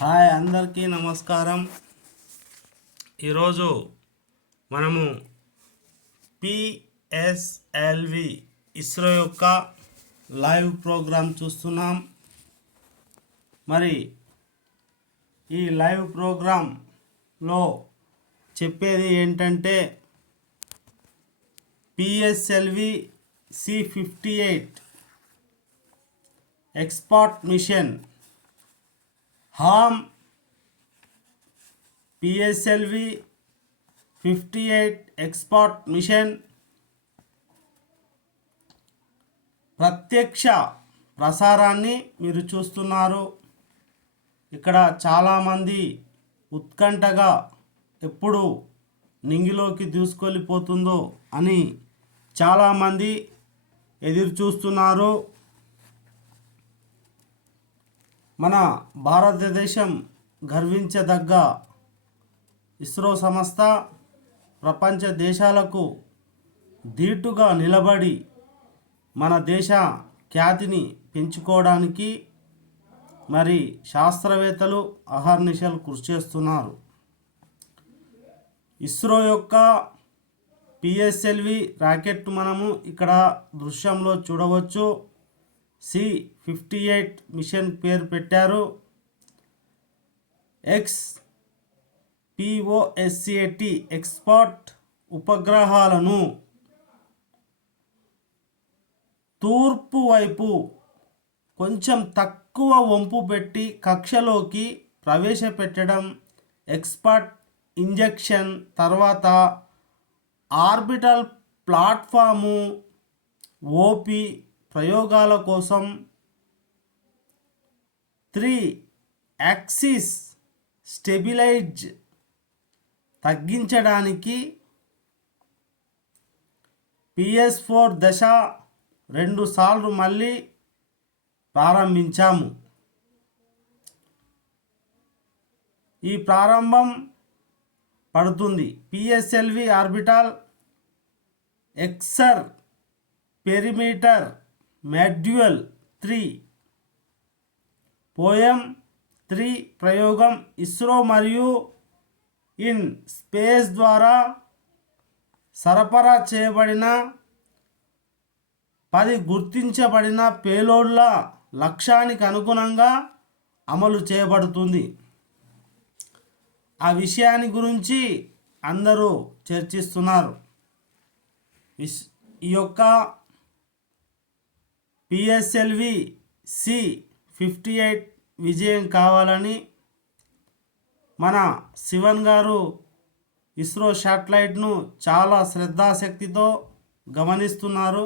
Hi అందరికీ నమస్కారం. ఈరోజు మనము పిఎస్ఎల్వి ఇస్రో యొక్క లైవ్ ప్రోగ్రాం చూస్తున్నాం. మరి ఈ లైవ్ ప్రోగ్రాంలో చెప్పేది ఏంటంటే పిఎస్ఎల్వి C58 ఎక్స్పర్ట్ మిషన్ హామ్ పిఎస్ఎల్వి 58 ఎక్స్పర్ట్ మిషన్ ప్రత్యక్ష ప్రసారాన్ని మీరు చూస్తున్నారు. ఇక్కడ చాలామంది ఉత్కంఠగా ఎప్పుడు నింగిలోకి దూసుకెళ్ళిపోతుందో అని చాలామంది ఎదురు చూస్తున్నారు. మన భారతదేశం గర్వించదగ్గ ఇస్రో సంస్థ ప్రపంచ దేశాలకు ధీటుగా నిలబడి మన దేశ ఖ్యాతిని పెంచుకోవడానికి మరి శాస్త్రవేత్తలు అహర్నిశలు కృషి చేస్తున్నారు. ఇస్రో యొక్క పిఎస్ఎల్వి రాకెట్ మనము ఇక్కడ దృశ్యంలో చూడవచ్చు. C58 మిషన్ పేరు పెట్టారు. XPOSAT ఎక్స్పర్ట్ ఉపగ్రహాలను తూర్పు వైపు కొంచెం తక్కువ వంపు పెట్టి కక్షలోకి ప్రవేశపెట్టడం, ఎక్స్పర్ట్ ఇంజెక్షన్ తర్వాత ఆర్బిటల్ ప్లాట్ఫాము ఓపి ప్రయోగాల కోసం 3 యాక్సిస్ స్టెబిలైజ్ తగ్గించడానికి PS4 దశ 2 సార్లు మళ్ళీ ప్రారంభించాము. ఈ ప్రారంభం పడుతుంది. PSLV orbital experimental module 3 POEM 3 ప్రయోగం ఇస్రో మరియు ఇన్ స్పేస్ ద్వారా సరఫరా చేయబడిన 10 గుర్తించబడిన పేలోడ్ల లక్ష్యానికి అనుగుణంగా అమలు చేయబడుతుంది. ఆ విషయాన్ని గురించి అందరూ చర్చిస్తున్నారు. ఈ యొక్క పిఎస్ఎల్వి C58 విజయం కావాలని మన శివన్ గారు ఇస్రో శాటిలైట్ను చాలా శ్రద్ధాశక్తితో గమనిస్తున్నారు.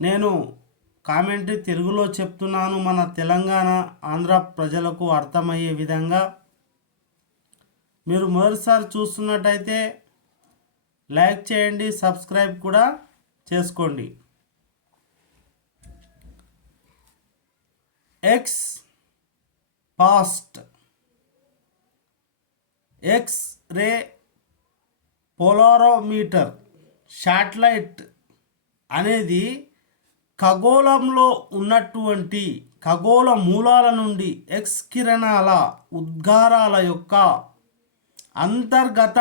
నేను కామెంటరీ తెలుగులో చెప్తున్నాను, మన తెలంగాణ ఆంధ్ర ప్రజలకు అర్థమయ్యే విధంగా. మీరు మొదటిసారి చూస్తున్నట్టయితే లైక్ చేయండి, సబ్స్క్రైబ్ కూడా చేసుకోండి. ఎక్స్-రే పోలారోమీటర్ శాటిలైట్ అనేది ఖగోళంలో ఉన్నటువంటి ఖగోళ మూలాల నుండి ఎక్స్ కిరణాల ఉద్గారాల యొక్క అంతర్గత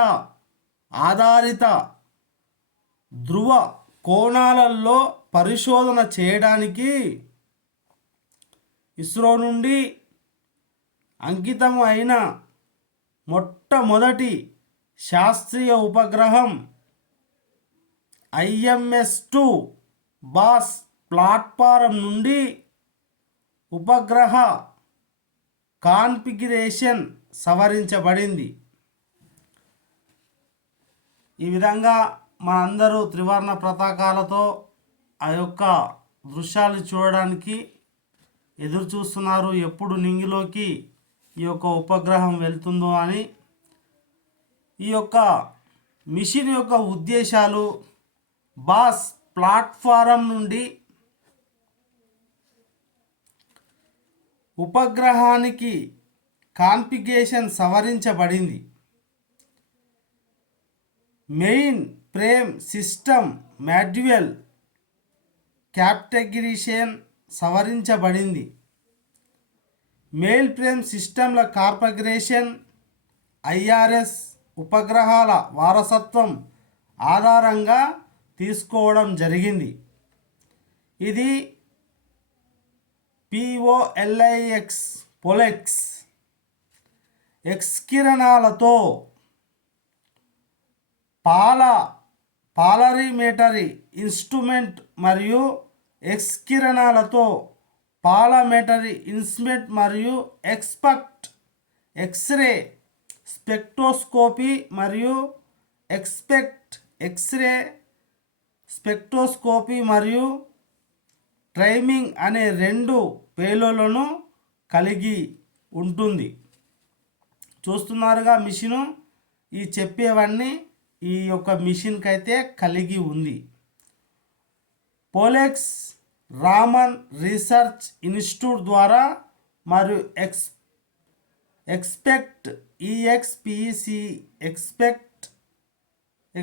ఆధారిత ధ్రువ కోణాలలో పరిశోధన చేయడానికి ఇస్రో నుండి అంకితం అయిన మొట్టమొదటి శాస్త్రీయ ఉపగ్రహం IMS-2 బాస్ ప్లాట్ఫారం నుండి ఉపగ్రహ కాన్ఫిగరేషన్ సవరించబడింది. ఈ విధంగా మనందరూ త్రివర్ణ పతాకాలతో ఆ యొక్క దృశ్యాలు చూడడానికి ఎదురు చూస్తున్నారు. ఎప్పుడు నింగిలోకి ఈ యొక్క ఉపగ్రహం వెళ్తుందో అని. ఈ యొక్క మిషన్ యొక్క ఉద్దేశాలు బాస్ ప్లాట్ఫారం నుండి ఉపగ్రహానికి కాన్ఫిగరేషన్ సవరించబడింది. మెయిన్ ఫ్రేమ్ సిస్టమ్ మాడ్యూల్ క్యాప్టగిరీషన్ సవరించబడింది. మెయిల్ ఫ్రేమ్ సిస్టమ్ల కార్పొరేషన్ ఐఆర్ఎస్ ఉపగ్రహాల వారసత్వం ఆధారంగా తీసుకోవడం జరిగింది. ఇది పోలెక్స్ ఎక్స్కిరణాలతో పాలరిమేటరీ ఇన్స్ట్రుమెంట్ మరియు ఎక్స్కిరణాలతో పారామీటరీ ఇన్స్ట్రుమెంట్ మరియు ఎక్స్రే స్పెక్ట్రోస్కోపీ మరియు ఎక్స్రే స్పెక్ట్రోస్కోపీ మరియు టైమింగ్ అనే 2 పేలోలను కలిగి ఉంటుంది. చూస్తున్నారుగా మిషను. ఈ చెప్పేవన్నీ ఈ యొక్క మిషన్కి అయితే కలిగి ఉంది. పోలెక్స్ రామన్ రీసెర్చ్ ఇన్స్టిట్యూట్ ద్వారా మరియు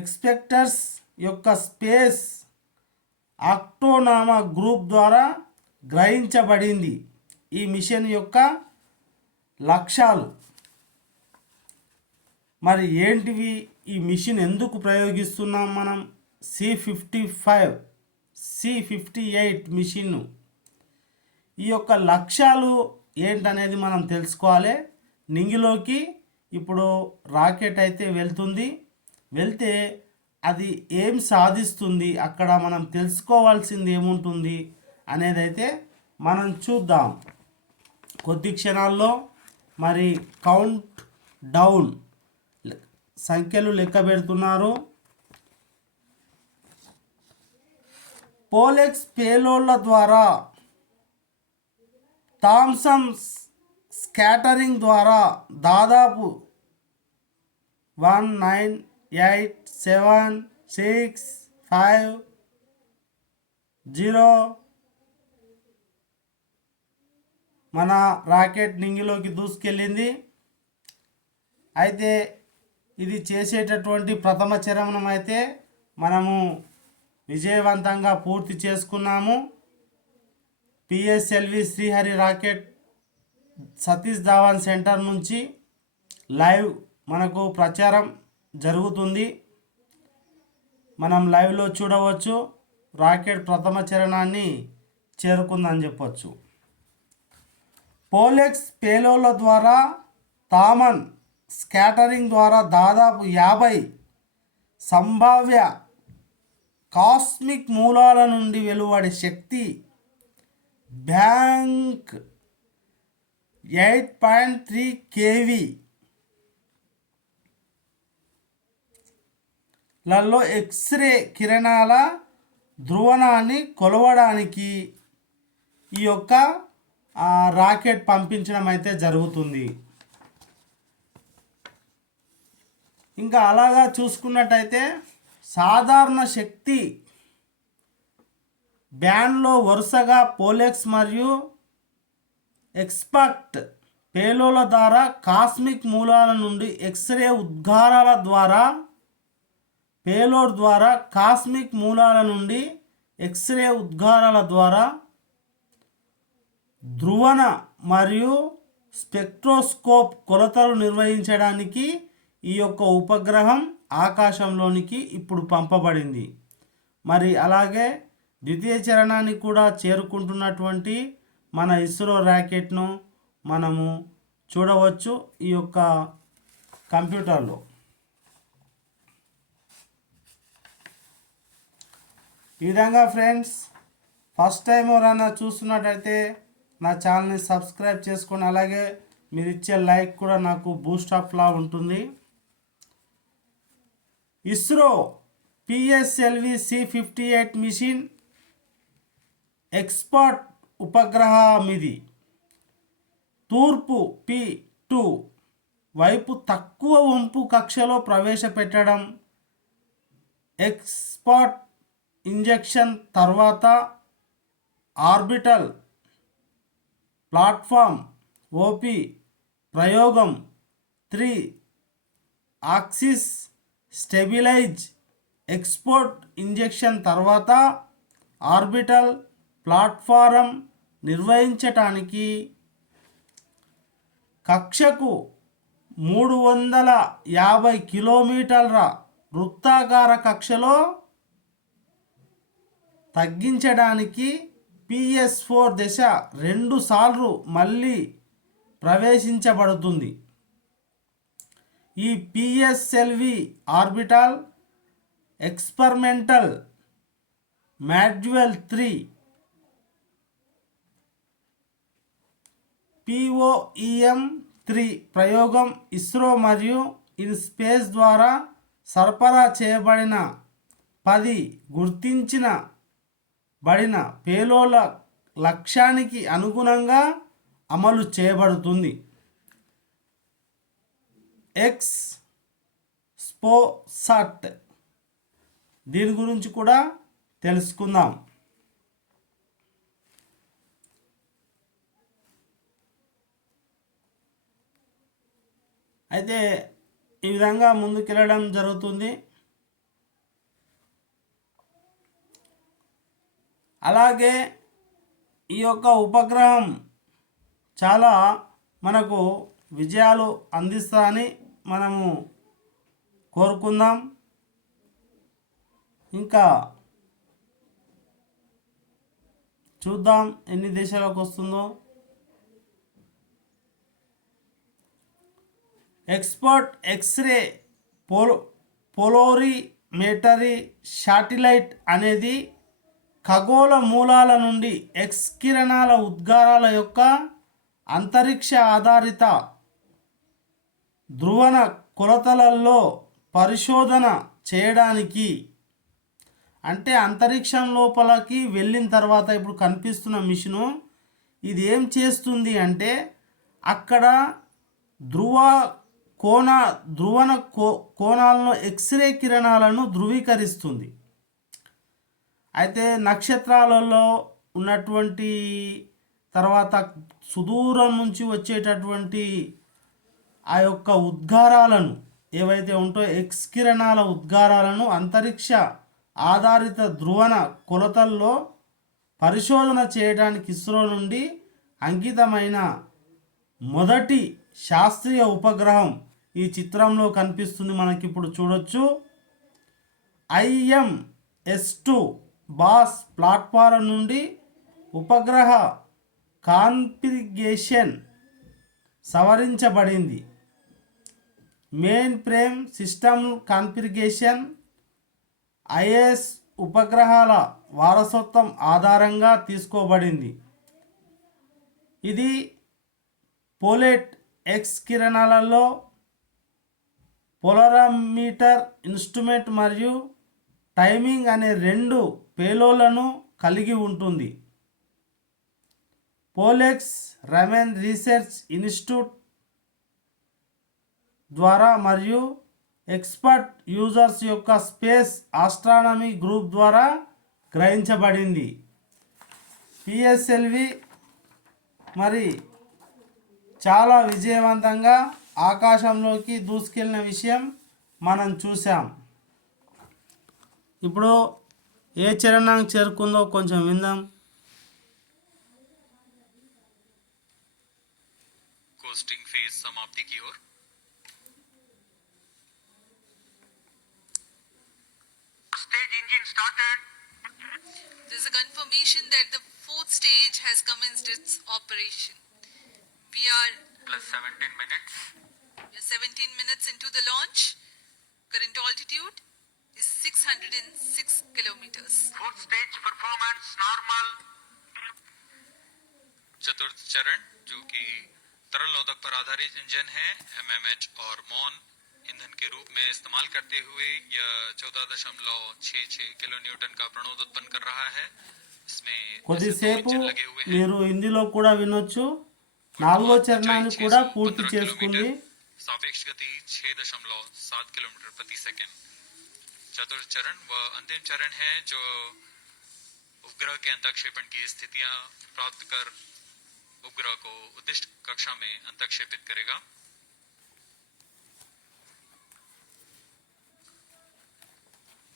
ఎక్స్పెక్టర్స్ యొక్క స్పేస్ ఆక్టోనామా గ్రూప్ ద్వారా గ్రహించబడింది. ఈ మిషన్ యొక్క లక్ష్యాలు మరి ఏంటివి? ఈ మిషన్ ఎందుకు ప్రయోగిస్తున్నాం మనం? C58 మిషన్ను ఈ యొక్క లక్ష్యాలు ఏంటనేది మనం తెలుసుకోవాలి. నింగిలోకి ఇప్పుడు రాకెట్ అయితే వెళ్తే అది ఏం సాధిస్తుంది, అక్కడ మనం తెలుసుకోవాల్సింది ఏముంటుంది అనేది అయితే మనం చూద్దాం కొద్ది క్షణాల్లో. మరి కౌంట్ డౌన్ సంఖ్యలు లెక్క పెడుతున్నారు. పోలెక్స్ పేలోడ్ల ద్వారా థామ్సన్ స్కాటరింగ్ ద్వారా దాదాపు 1987650 మన రాకెట్ నింగిలోకి దూసుకెళ్ళింది. అయితే ఇది చేసేటటువంటి ప్రథమ చరణం అయితే మనము విజయవంతంగా పూర్తి చేసుకున్నాము. PSLV Srihari rocket Satish Dhawan centre నుంచి లైవ్ మనకు ప్రచారం జరుగుతుంది. మనం లైవ్లో చూడవచ్చు. రాకెట్ ప్రథమ చరణాన్ని చేరుకుందని చెప్పవచ్చు. పోలెక్స్ పేలోల ద్వారా థామన్ స్కాటరింగ్ ద్వారా దాదాపు 50 సంభావ్య కాస్మిక్ మూలాల నుండి వెలువడే శక్తి బ్యాంక్ 8.3 kV లలో ఎక్స్రే కిరణాల ధ్రువణాన్ని కొలవడానికి ఈ యొక్క రాకెట్ పంపించడం అయితే జరుగుతుంది. ఇంకా అలాగా చూసుకున్నట్టయితే సాధారణ శక్తి బ్యాండ్లో వరుసగా పోలెక్స్ మరియు ఎక్స్పెక్ట్ పేలోల ద్వారా కాస్మిక్ మూలాల నుండి ఎక్స్రే ఉద్గారాల ద్వారా పేలోడ్ ద్వారా కాస్మిక్ మూలాల నుండి ఎక్స్రే ఉద్గారాల ద్వారా ధ్రువణ మరియు స్పెక్ట్రోస్కోప్ కొలతలు నిర్వహించడానికి ఈ యొక్క ఉపగ్రహం ఆకాశంలోనికి ఇప్పుడు పంపబడింది. మరి అలాగే ద్వితీయ చరణానికి కూడా చేరుకుంటున్నటువంటి మన ఇస్రో రాకెట్ను మనము చూడవచ్చు ఈ యొక్క కంప్యూటర్లో. ఈ విధంగా ఫ్రెండ్స్, ఫస్ట్ టైం ఎవరైనా చూస్తున్నట్టయితే నా ఛానల్ని సబ్స్క్రైబ్ చేసుకొని అలాగే మీరు ఇచ్చే లైక్ కూడా నాకు బూస్టప్లా ఉంటుంది. ISRO PSLV C58 machine expert ఉపగ్రహం ఇది. తూర్పు P2 వైపు తక్కువ వంపు కక్షలో ప్రవేశపెట్టడం, ఎక్స్పర్ట్ ఇంజెక్షన్ తర్వాత ఆర్బిటల్ ప్లాట్ఫామ్ OP ప్రయోగం 3 ఆక్సిస్ స్టెబిలైజ్ ఎక్స్పోర్ట్ ఇంజెక్షన్ తర్వాత ఆర్బిటల్ ప్లాట్ఫారం నిర్వహించటానికి కక్షకు 350 కిలోమీటర్ల వృత్తాకార కక్షలో తగ్గించడానికి PS4 దశ 2 సార్లు మళ్ళీ ప్రవేశించబడుతుంది. ఈ PSLV orbital experimental module 3 POEM-3 ప్రయోగం ఇస్రో మరియు ఇన్స్పేస్ ద్వారా సరఫరా చేయబడిన 10 గుర్తించబడిన పేలోల లక్ష్యానికి అనుగుణంగా అమలు చేయబడుతుంది. ఎక్స్పోసాట్ దీని గురించి కూడా తెలుసుకుందాం. అయితే ఈ విధంగా ముందుకెళ్ళడం జరుగుతుంది. అలాగే ఈ యొక్క ఉపగ్రహం చాలా మనకు విజయాలు అందిస్తాయని మనము కోరుకుందాం. ఇంకా చూద్దాం ఎన్ని దేశాలకు వస్తుందో. ఎక్స్పర్ట్ ఎక్స్రే పోలోరిమేటరీ శాటిలైట్ అనేది ఖగోళ మూలాల నుండి ఎక్స్ కిరణాల ఉద్గారాల యొక్క అంతరిక్ష ఆధారిత ధ్రువణ కొలతలలో పరిశోధన చేయడానికి, అంటే అంతరిక్షం లోపలికి వెళ్ళిన తర్వాత ఇప్పుడు కనిపిస్తున్న మిషను ఇది ఏం చేస్తుంది అంటే అక్కడ ధ్రువణ కోణాలను ఎక్స్రే కిరణాలను ధృవీకరిస్తుంది. అయితే నక్షత్రాలలో ఉన్నటువంటి తర్వాత సుదూరం నుంచి వచ్చేటటువంటి ఆ యొక్క ఉద్గారాలను ఏవైతే ఉంటాయో ఎక్స్ కిరణాల ఉద్గారాలను అంతరిక్ష ఆధారిత ధ్రువణ కొలతల్లో పరిశోధన చేయడానికి ఇస్రో నుండి అంకితమైన మొదటి శాస్త్రీయ ఉపగ్రహం ఈ చిత్రంలో కనిపిస్తుంది. మనకిప్పుడు చూడొచ్చు. IMS-2 బాస్ ప్లాట్ఫారం నుండి ఉపగ్రహ కాన్ఫిగరేషన్ సవరించబడింది. Main frame system configuration IS ఉపగ్రహాల వారసత్వం ఆధారంగా తీసుకోబడింది. ఇది పోలెట్ ఎక్స్ కిరణాలలో పోలరామీటర్ ఇన్స్ట్రుమెంట్ మరియు టైమింగ్ అనే 2 పేలోలను కలిగి ఉంటుంది. పోలెక్స్ రమెన్ రీసెర్చ్ ఇన్స్టిట్యూట్ ద్వారా మరియు ఎక్స్పర్ట్ యూజర్స్ యొక్క స్పేస్ ఆస్ట్రానమీ గ్రూప్ ద్వారా గ్రహించబడింది. PSLV మరి చాలా విజయవంతంగా ఆకాశంలోకి దూసుకెళ్ళిన విషయం మనం చూసాం. ఇప్పుడు ఏ చరణానికి చేరుకుందో కొంచెం విందాం. कोस्टिंग फेज समाप्ति की ओर. Stage engine started. There is a confirmation that the 4th stage has commenced its operation. We are Plus 17 minutes. 17 minutes into the launch. Current altitude is 606 kilometers. Fourth stage performance normal. चतुर्थ चरण जो कि तरल नोदक पर आधारित engine है, MMH और MON ईंधन के रूप में इस्तेमाल करते हुए यह 14.66 किलो न्यूटन का प्रणोद उत्पन्न कर रहा है. इसमें కొద్దిసేపు మీరు హిందీలో కూడా వినొచ్చు. 4వ చరణాన్ని కూడా పూర్తి చేసుకుంది. सापेक्ष गति 6.7 किलोमीटर प्रति सेकंड. चतुर्थ चरण व अंतिम चरण है जो उपग्रह के अंतःक्षेपण की स्थितियां प्राप्त कर उपग्रह को उद्दिष्ट कक्षा में अंतःक्षेपित करेगा.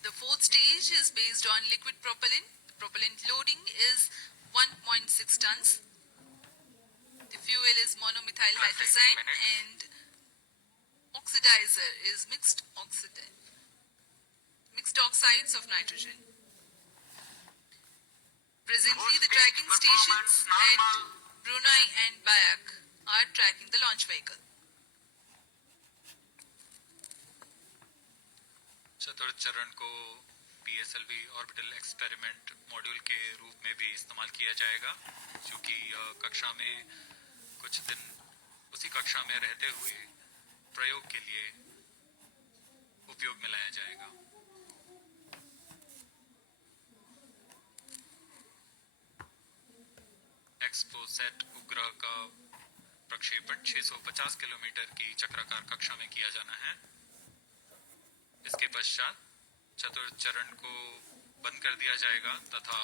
The 4th stage is based on liquid propellant. Propellant loading is 1.6 tons. The fuel is monomethyl hydrazine and oxidizer is mixed oxides of nitrogen. Presently, the tracking stations at Brunei and Bayak are tracking the launch vehicle. चतुर्थ चरण को PSLV orbital experiment module के रूप में भी इस्तेमाल किया जाएगा, जो कि कक्षा में कुछ दिन उसी कक्षा में रहते हुए प्रयोग के लिए उपयोग में लाया जाएगा। एक्सपोसेट उपग्रह का प्रक्षेपण 650 किलोमीटर की चक्राकार कक्षा में किया जाना है। इसके पश्चात चतुर्थ चरण को बंद कर दिया जाएगा तथा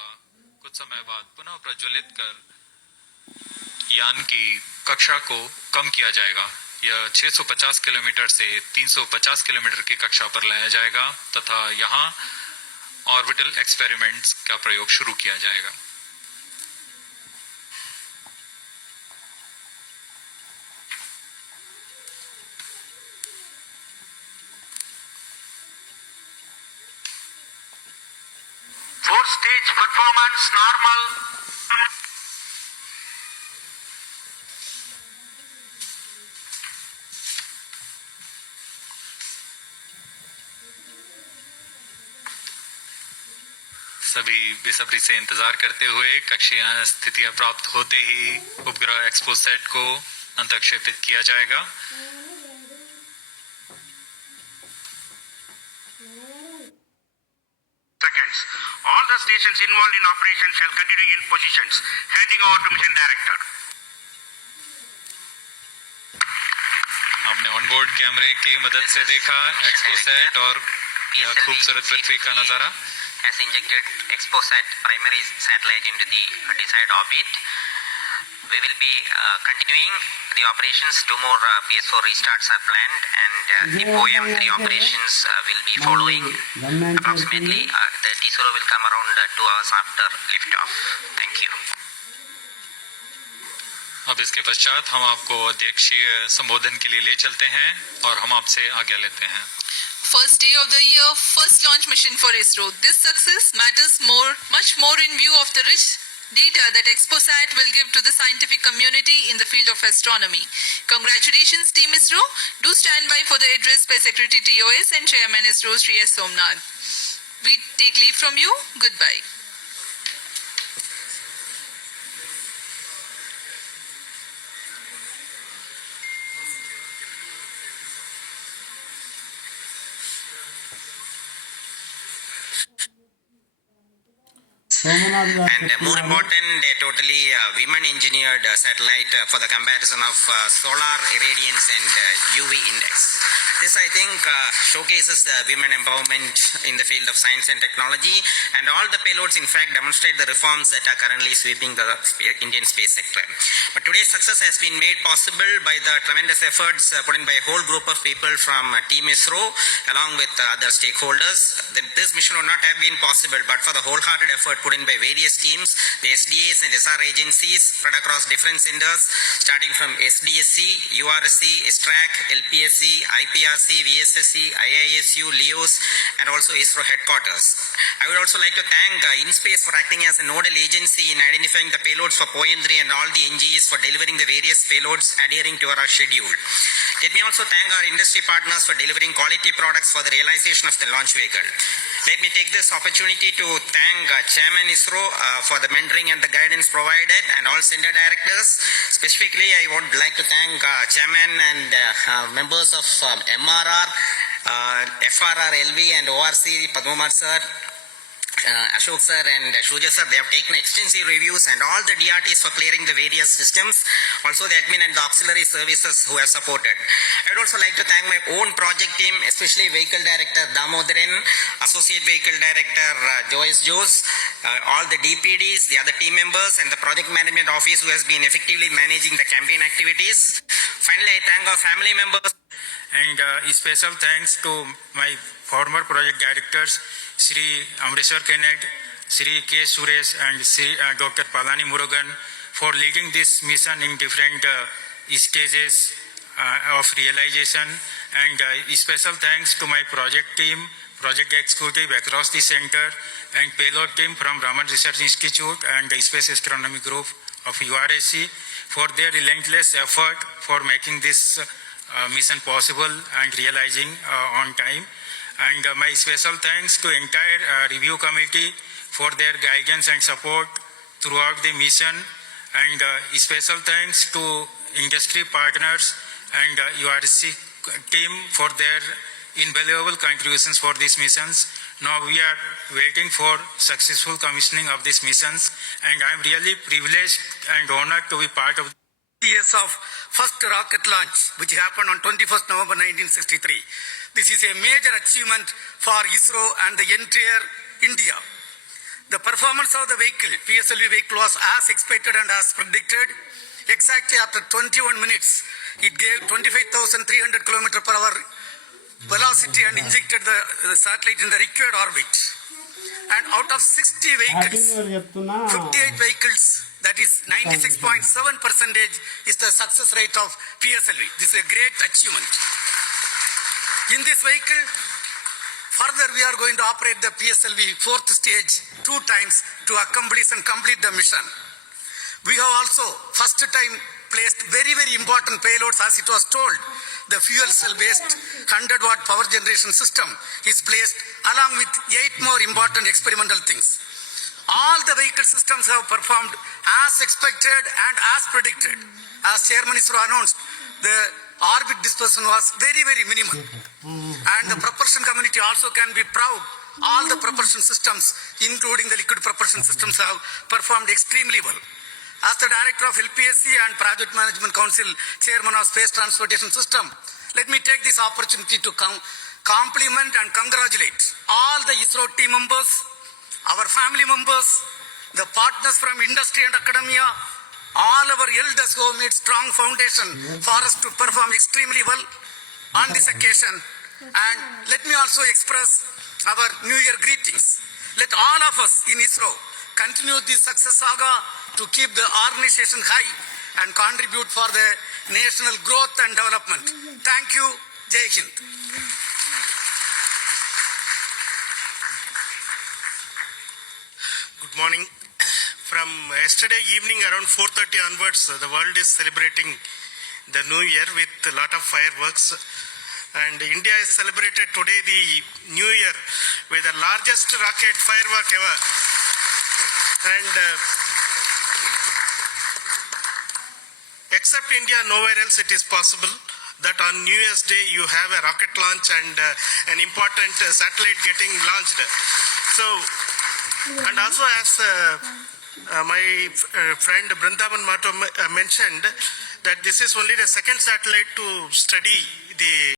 कुछ समय बाद पुनः प्रज्वलित कर यान की कक्षा को कम किया जाएगा। यह 650 किलोमीटर से 350 किलोमीटर की कक्षा पर लाया जाएगा तथा यहाँ ऑर्बिटल एक्सपेरिमेंट्स का प्रयोग शुरू किया जाएगा। Fourth stage performance normal. सभी बेसब्री से इंतजार करते हुए कक्षीय स्थितियां प्राप्त होते ही उपग्रह एक्सपोसेट को अंतक्षेपित किया जाएगा। Seconds. All the stations involved in operation shall continue in positions. Handing over to mission director. हमने ऑनबोर्ड कैमरे की मदद से देखा एक्सपोसेट और यह खूबसूरत पृथ्वी का नजारा। has injected Exposat primary satellite into the desired orbit. We will be continuing the operations. 2 more PS4 restarts are planned, and the POM3 operations will be following. Approximately, the T0 will come around 2 hours after liftoff. Thank you. अब इसके पश्चात हम आपको अध्यक्षीय संबोधन के लिए ले चलते हैं और हम आपसे आज्ञा लेते हैं। First day of the year, first launch mission for ISRO. This success matters much more in view of the rich data that Exposat will give to the scientific community in the field of astronomy. Congratulations, Team ISRO. Do stand by for the address by Secretary TOS and Chairman ISRO, Sri S. Somnath. We take leave from you. Goodbye. Somnath గారు And more important, a totally women-engineered satellite for the comparison of solar irradiance and UV index. This, I think, showcases women empowerment in the field of science and technology, and all the payloads, in fact, demonstrate the reforms that are currently sweeping the Indian space sector. But today's success has been made possible by the tremendous efforts put in by a whole group of people from Team ISRO, along with other stakeholders. This mission would not have been possible but for the wholehearted effort put in by various teams, the SDAs and SR agencies spread across different centers, starting from SDSC, URSC, STRAC, LPSC, IPRC, VSSC, IISU, LEOS, and also ISRO headquarters. I would also like to thank InSpace for acting as a nodal agency in identifying the payloads for POEM3 and all the NGEs for delivering the various payloads adhering to our schedule. Let me also thank our industry partners for delivering quality products for the realization of the launch vehicle. Let me take this opportunity to thank Chairman ISRO for the mentoring and the guidance provided, and all center directors. Specifically, I would like to thank Chairman and members of MRR, FRR, LV and ORC, Padmamar sir, Ashok sir and Shuja sir. They have taken extensive reviews and all the DRTs for clearing the various systems. Also the admin and the auxiliary services who have supported. I would also like to thank my own project team, especially Vehicle Director Damodaran, Associate Vehicle Director Joyce Jose, all the DPDs, the other team members, and the Project Management Office who has been effectively managing the campaign activities. Finally, I thank our family members. And special thanks to my former project directors, Sri Amreshwar Kenneth, Sri K. Suresh and Sri Dr. Palani Murugan for leading this mission in different stages of realization. And special thanks to my project team, project executive across the center, and payload team from Raman Research Institute and the Space Astronomy Group of URSC for their relentless effort for making this mission possible and realizing on time. And my special thanks to entire review committee for their guidance and support throughout the mission. And special thanks to industry partners and URSC team for their invaluable contributions for these missions. Now we are waiting for successful commissioning of these missions, and I am really privileged and honored to be part of years of first rocket launch, which happened on 21st November 1963. This is a major achievement for ISRO and the entire India. The performance of the vehicle, PSLV vehicle, was as expected and as predicted. Exactly after 21 minutes, it gave 25,300 km per hour velocity and injected the satellite in the required orbit. And out of 60 vehicles, 58 vehicles, that is 96.7% is the success rate of PSLV. This is a great achievement. In this vehicle, further we are going to operate the PSLV fourth stage 2 times to accomplish and complete the mission. We have also first time placed very, very important payloads, as it was told. The fuel cell based 100-watt power generation system is placed along with 8 more important experimental things. All the vehicle systems have performed as expected and as predicted. As Chairman ISRO announced, the orbit dispersion was very, very minimal. And the propulsion community also can be proud. All the propulsion systems, including the liquid propulsion systems, have performed extremely well. As the Director of LPSC and Project Management Council, Chairman of Space Transportation System, let me take this opportunity to compliment and congratulate all the ISRO team members, our family members, the partners from industry and academia, all our elders who made strong foundation for us to perform extremely well on this occasion. And let me also express our New Year greetings. Let all of us in ISRO continue this success saga to keep the organization high and contribute for the national growth and development. Thank you. Jai Hind. Good morning. From yesterday evening around 4:30 onwards, the world is celebrating the New Year with a lot of fireworks. And India has celebrated today the New Year with the largest rocket firework ever. And except India, nowhere else it is possible that on New Year's Day you have a rocket launch and an important satellite getting launched. So, and also as my friend Brindavan Mato mentioned, that this is only the second satellite to study the